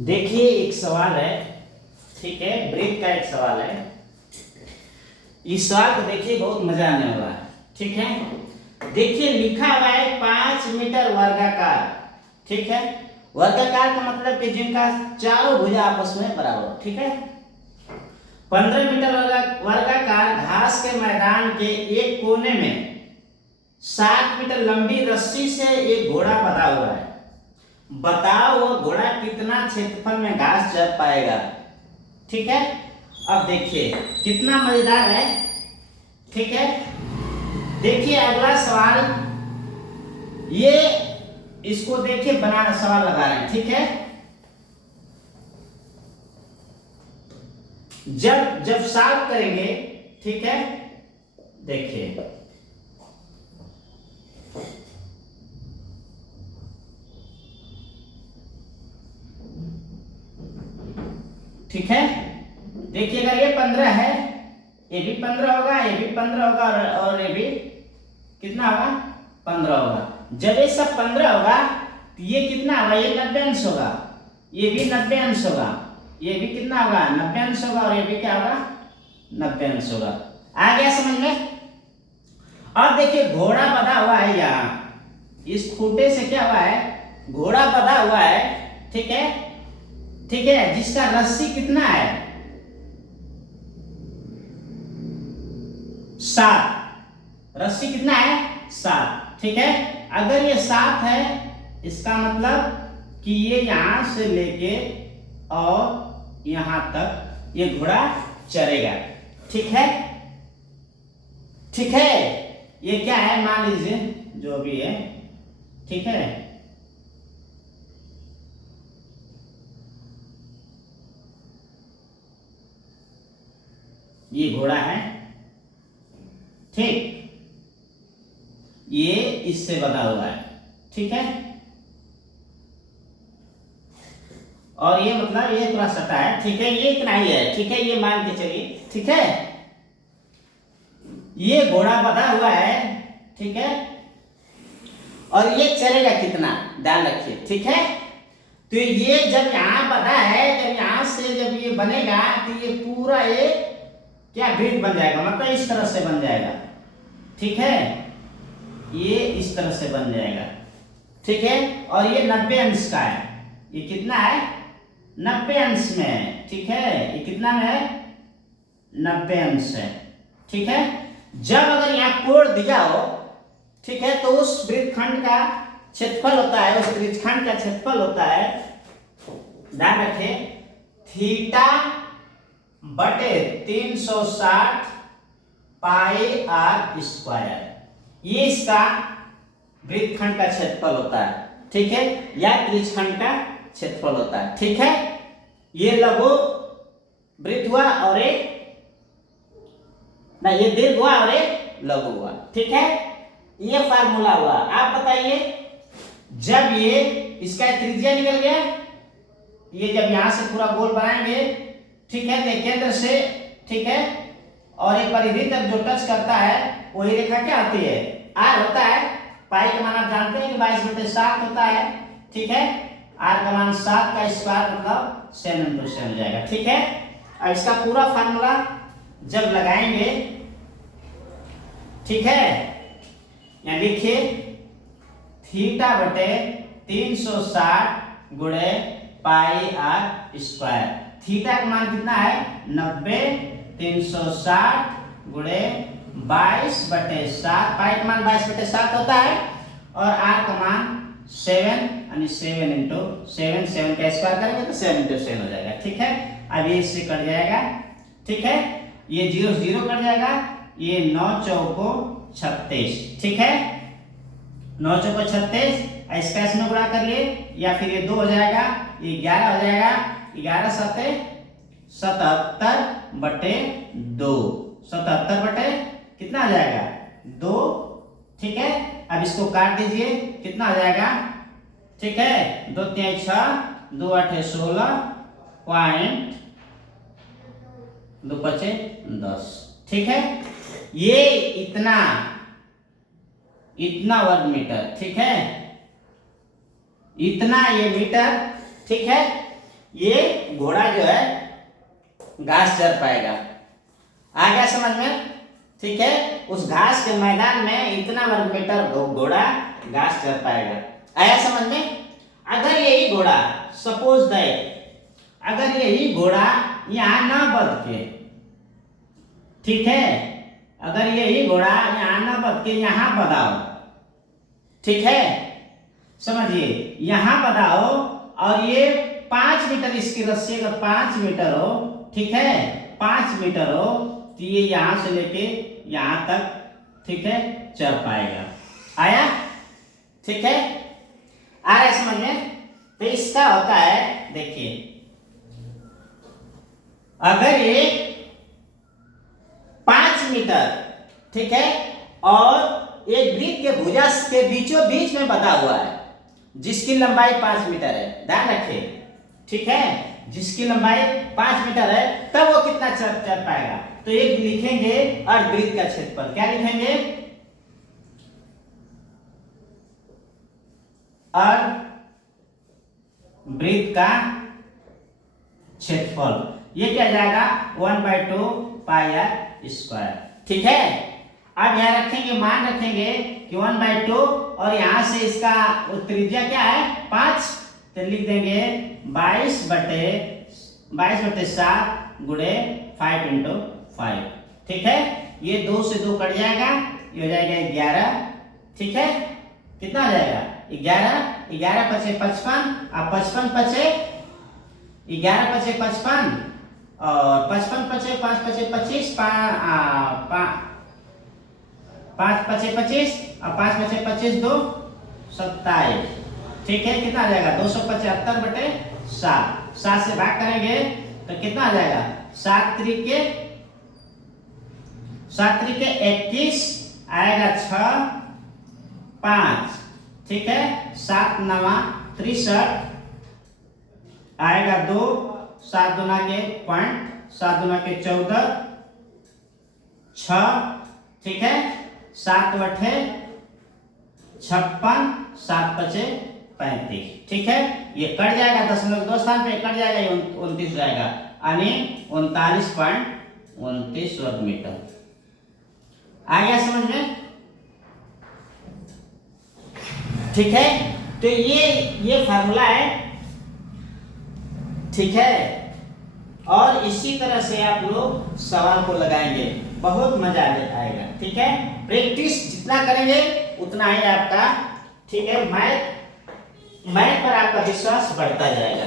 देखिए एक सवाल है, ठीक है, ब्रेक का एक सवाल है। इस सवाल को देखिए, बहुत मजा आने वाला है। ठीक है, देखिए लिखा हुआ है 5 मीटर वर्गाकार। ठीक है, वर्गाकार का मतलब कि जिनका चारों भुजा आपस में बराबर। ठीक है, 15 मीटर वर्गाकार घास के मैदान के एक कोने में 7 मीटर लंबी रस्सी से एक घोड़ा बंधा हुआ है। बताओ वो घोड़ा कितना क्षेत्रफल में घास चर पाएगा। ठीक है, अब देखिए कितना मजेदार है। ठीक है, देखिए अगला सवाल, ये इसको देखिए बना सवाल लगा रहे हैं। ठीक है, जब सॉल्व करेंगे, ठीक है, देखिए ठीक है, देखिए अगर ये 15 है, ये भी 15 होगा, ये भी 15 होगा और ये भी कितना होगा, 15 होगा। जब ये सब 15 होगा तो ये कितना होगा, ये 90 अंश होगा, ये भी 90 अंश होगा, ये भी कितना होगा, 90 अंश होगा, और ये भी क्या होगा, 90 अंश होगा। आ गया समझ में। अब देखिए घोड़ा बंधा हुआ है यहाँ, इस खूंटे से क्या हुआ है, घोड़ा बंधा हुआ है। ठीक है, ठीक है, जिसका रस्सी कितना है, 7। रस्सी कितना है, 7। ठीक है, अगर ये 7 है, इसका मतलब कि ये यहां से लेके और यहां तक ये घोड़ा चरेगा। ठीक है, ठीक है, ये क्या है मान लीजिए, जो भी है। ठीक है, ये घोड़ा है। ठीक, ये इससे बना हुआ है। ठीक है, और ये मतलब ये थोड़ा सटा है। ठीक है, ये इतना ही है। ठीक है, ये मान के चलिए। ठीक है, ये घोड़ा बंधा हुआ है। ठीक है, और ये चलेगा कितना, ध्यान रखिए। ठीक है, तो ये जब यहां बंधा है, जब यहां से जब ये बनेगा तो ये पूरा ये क्या वृत्त बन जाएगा, मतलब इस तरह से बन जाएगा। ठीक है, ये इस तरह से बन जाएगा। ठीक है, और ये 90 अंश का है। ये कितना है, 90 अंश में है। ठीक है, ये कितना में है, 90 अंश है। ठीक है, जब अगर यहाँ कोण दिया हो, ठीक है, तो उस वृत्तखंड का क्षेत्रफल होता है, उस वृत्तखंड का क्षेत्रफल होता है, ध्यान रखें, थीटा बटे 360 पाई आर स्क्वायर। ये इसका वृत्तखंड का क्षेत्रफल होता है। ठीक है, या त्रिज्यखंड का क्षेत्रफल होता है। ठीक है, ये लघु वृत्त हुआ और एक ना, ये दीर्घ हुआ और एक लघु हुआ। ठीक है, ये फार्मूला हुआ। आप बताइए, जब ये इसका त्रिज्या निकल गया, ये जब यहां से पूरा गोल बनाएंगे, ठीक है, तो केंद्र से, ठीक है, और ये परिधि तक जो टच करता है वही रेखा क्या आती है, आर होता है। पाई का मान आप जानते हैं कि 22/7 होता है। ठीक है, आर का मान 7 का स्क्वायर मतलब 7 हो जाएगा। ठीक है, अब इसका पूरा फार्मूला जब लगाएंगे, ठीक है, यहाँ लिखिए थीटा बटे 360 गुणे पाई आर स्क्वायर। थीटा का मान कितना है, 90, 360 गुणे 22/7। पाई का मान 22/7 होता है, और आर का मान 7, यानी 7 इंटू 7, 7 का स्क्वायर करेंगे तो 7 इंटू 7 हो जाएगा। ठीक है, अब ये इससे कट जाएगा। ठीक है, ये 0 0 कट जाएगा, ये 9 चौको 36। ठीक है, 9 चौको 36, इसका इसमें गुणा करिए, या फिर ये 2 हो जाएगा, ये 11 हो जाएगा, 11 7 77/2, 77 बटे कितना आ जाएगा, 2। ठीक है, अब इसको काट दीजिए, कितना हो जाएगा, ठीक है, 2 3 6, 2 8 16 पॉइंट 2 5 10। ठीक है, ये इतना वर्ग मीटर। ठीक है, इतना ये मीटर। ठीक है, ये घोड़ा जो है घास चर पाएगा। आ गया समझ में? ठीक है, उस घास के मैदान में इतना वर्ग मीटर घोड़ा घास चर पाएगा। आया समझ में? अगर यही घोड़ा सपोज दैट, अगर यही घोड़ा यहाँ ना बध के, ठीक है, अगर यही घोड़ा यहाँ ना बध के यहाँ बधाओ, ठीक है, समझिए, यहाँ बधाओ और ये 5 मीटर इसकी रस्सी अगर 5 मीटर हो, ठीक है, 5 मीटर हो, तो ये यहाँ से लेके यहाँ तक, ठीक है, चल पाएगा। आया? ठीक है, आ रहा है समझ में? तो इसका होता है, देखिए, अगर ये 5 मीटर, ठीक है, और एक वृत्त के भुजा के बीचों बीच में बंधा हुआ है, जिसकी लंबाई 5 मीटर है, ध्यान रखिए, ठीक है, जिसकी लंबाई 5 मीटर है, तब वो कितना चल पाएगा? तो एक लिखेंगे अर्धवृत्त का क्षेत्रफल। क्या लिखेंगे? अर्धवृत्त का क्षेत्रफल, ये क्या जाएगा? 1/2 पाई आर स्क्वायर। ठीक है, अब यहाँ रखेंगे, मान रखेंगे कि 1/2 और यहाँ से इसका त्रिज्या क्या है? 5, तो लिख देंगे 22/7 गुणे 5 × 5। ठीक है, ये 2 से 2 कट जाएगा, ये हो जाएगा 11। ठीक है, कितना हो जाएगा? 11, 11 पचे 55 और 55 पचे 11 पचे 55 और 55 पचे 5 पचे 25, 5 पचे 25 और 5 पचे 25, 2 27। ठीक है, कितना आ जाएगा? 275/7। 7 से भाग करेंगे तो कितना आ जाएगा? 7 त्रिके 21 आएगा, 6 5। ठीक है, 7 9 63 आएगा, 2 7 दूना के पॉइंट 7 दूना के 14 6। ठीक है, 7 बटे 56, 7 पचे 35। ठीक है, ये कट जाएगा, 0.2 स्थान पे कट जाएगा, ये 29 जाएगा, यानी 39.29 वर्ग मीटर। आ गया समझ में? ठीक है, तो ये फार्मूला है। ठीक है, और इसी तरह से आप लोग सवाल को लगाएंगे, बहुत मजा आएगा। ठीक है, प्रैक्टिस जितना करेंगे उतना ही आपका, ठीक है, मैथ पर आपका विश्वास बढ़ता जाएगा।